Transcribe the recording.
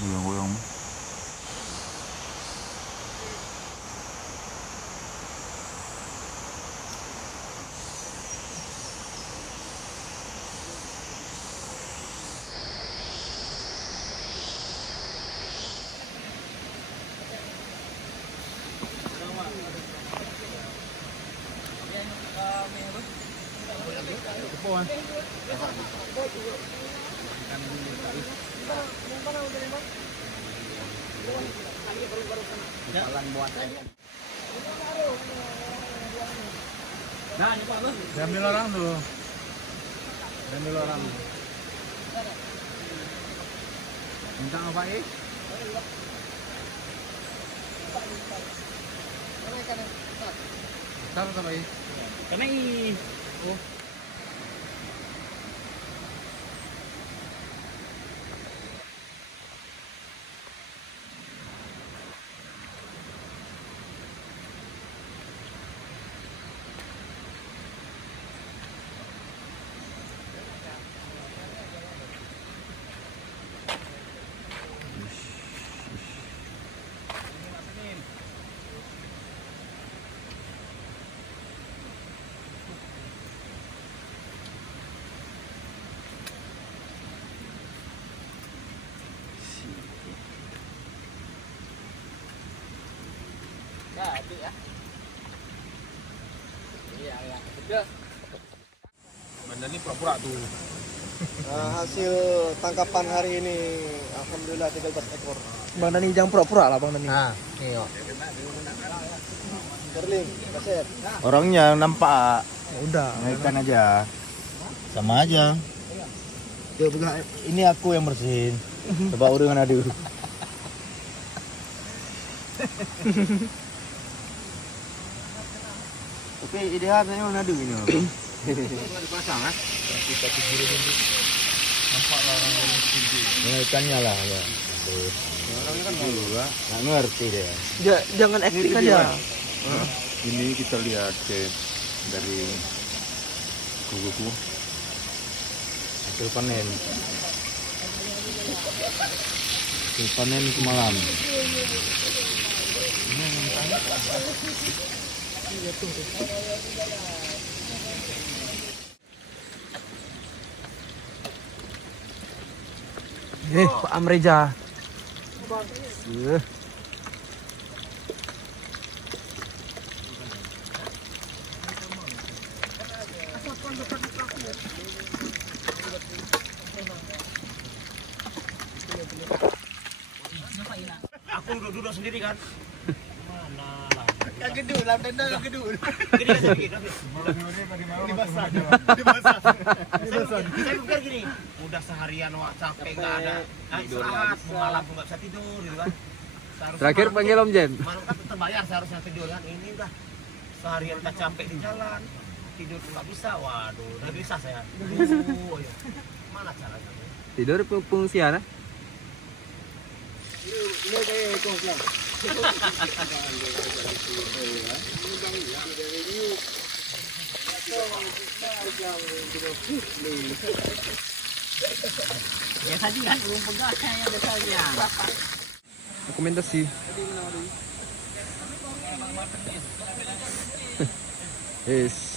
goyang-goyang. Nah, ini Pak lu. Diambil orang tuh. Diambil orang. Minta apa ini? Taruh apa ini? Karena ini. Oh. Jadi ya. Iya, ya. Sudah. Benda ini pura-pura tuh. Hasil tangkapan hari ini alhamdulillah 13 ekor. Bang Dani jangan pura-pura lah Bang Dani. Nah, nih kok. Darling, kasih. Orangnya nampak. Udah. Naikkan aja. Sama aja. Coba ini aku yang bersihin. Coba udah dengan adu. Tapi ideal saya mau nadu ini. Dipasang kan? Nampak orang yang tinggi. Naikkannya lah ya. Orangnya kan malu lah. Nggak ngerti deh. Jangan acting aja. Ini kita lihat dari kuku hasil panen. Hasil panen semalam. Pak Amreja. Aku duduk sendiri kan. Mana lah. Yang gedul, tenda yang gedul. Gini kan sedikit. Di basah. Di basah. Saya pikir gini, udah seharian wah capek nggak ada. Nah, istirahat malam nggak bisa tidur gitu kan. Terakhir panggil Om Jen. Malam kan terbayar seharusnya tidur kan. Ini udah seharian kita capek di jalan. Tidur nggak bisa, waduh, nggak bisa saya. Ayo. Mana caranya? Tidur pengungsian. Ini kayak kongkong. Ya tadi kan belum pegasnya ya biasanya. Dokumentasi. Yes.